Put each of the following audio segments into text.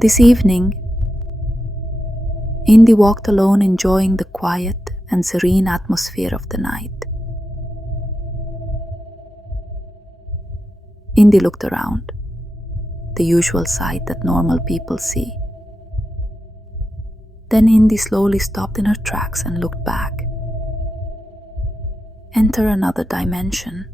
This evening, Indy walked alone, enjoying the quiet and serene atmosphere of the night. Indy looked around, the usual sight that normal people see. Then Indy slowly stopped in her tracks and looked back. Enter another dimension.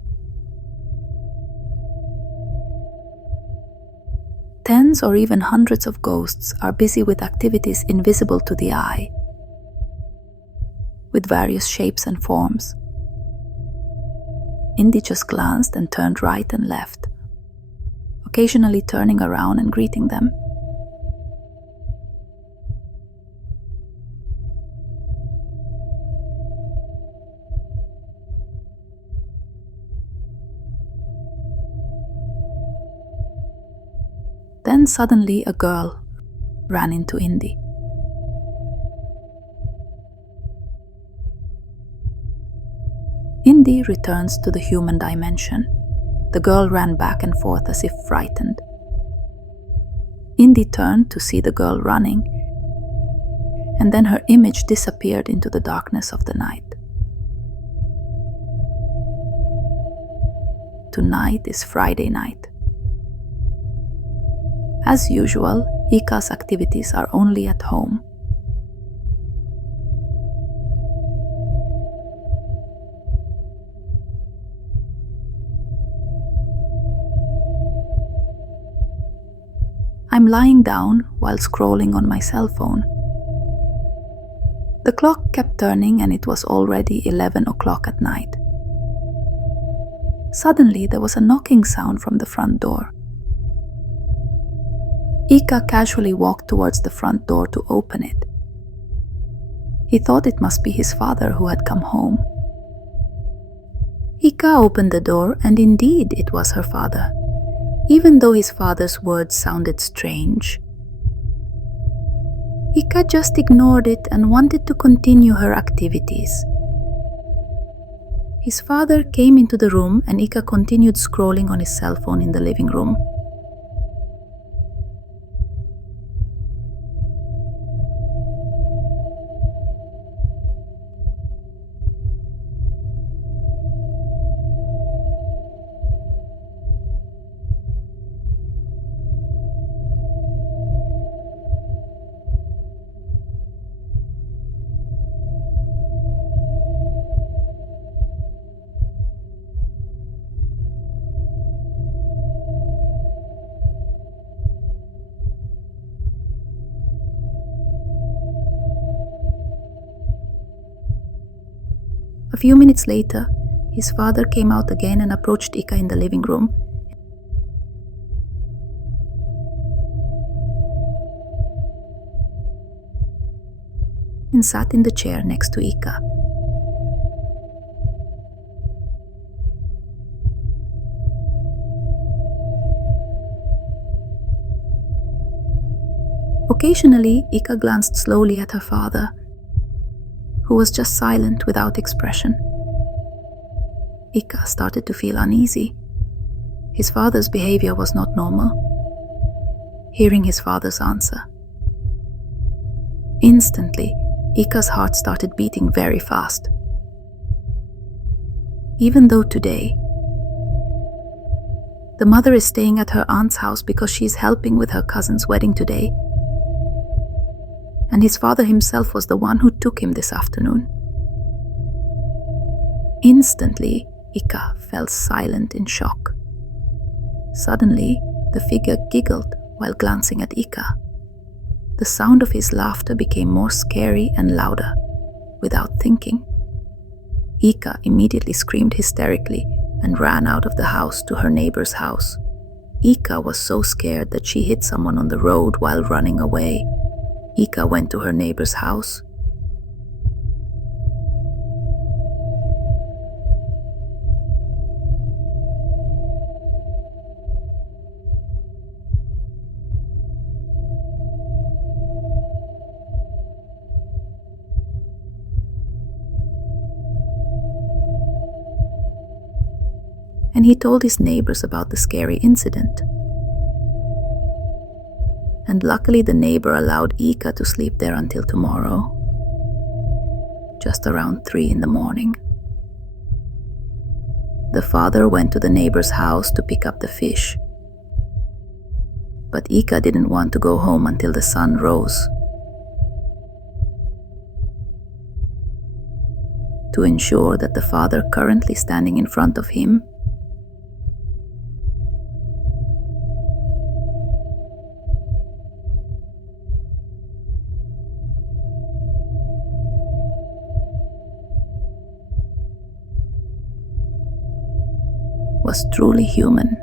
Tens or even hundreds of ghosts are busy with activities invisible to the eye, with various shapes and forms. Indy just glanced and turned right and left, occasionally turning around and greeting them. Then suddenly a girl ran into Indy. Indy returns to the human dimension. The girl ran back and forth as if frightened. Indy turned to see the girl running, and then her image disappeared into the darkness of the night. Tonight is Friday night. As usual, Ika's activities are only at home. I'm lying down while scrolling on my cell phone. The clock kept turning and it was already 11 o'clock at night. Suddenly there was a knocking sound from the front door. Ika casually walked towards the front door to open it. He thought it must be his father who had come home. Ika opened the door, and indeed it was her father, even though his father's words sounded strange. Ika just ignored it and wanted to continue her activities. His father came into the room and Ika continued scrolling on his cell phone in the living room. A few minutes later, his father came out again and approached Ika in the living room. And sat in the chair next to Ika. Occasionally, Ika glanced slowly at her father, who was just silent without expression. Ika started to feel uneasy. His father's behavior was not normal. Hearing his father's answer, instantly, Ika's heart started beating very fast. Even though today, the mother is staying at her aunt's house because she is helping with her cousin's wedding today, and his father himself was the one who took him this afternoon. Instantly, Ika fell silent in shock. Suddenly, the figure giggled while glancing at Ika. The sound of his laughter became more scary and louder. Without thinking, Ika immediately screamed hysterically and ran out of the house to her neighbor's house. Ika was so scared that she hit someone on the road while running away. Ika went to her neighbor's house. And he told his neighbors about the scary incident. and luckily the neighbor allowed Ika to sleep there until tomorrow, just around 3 in the morning. The father went to the neighbor's house to pick up the fish, but Ika didn't want to go home until the sun rose. To ensure that the father currently standing in front of him was truly human,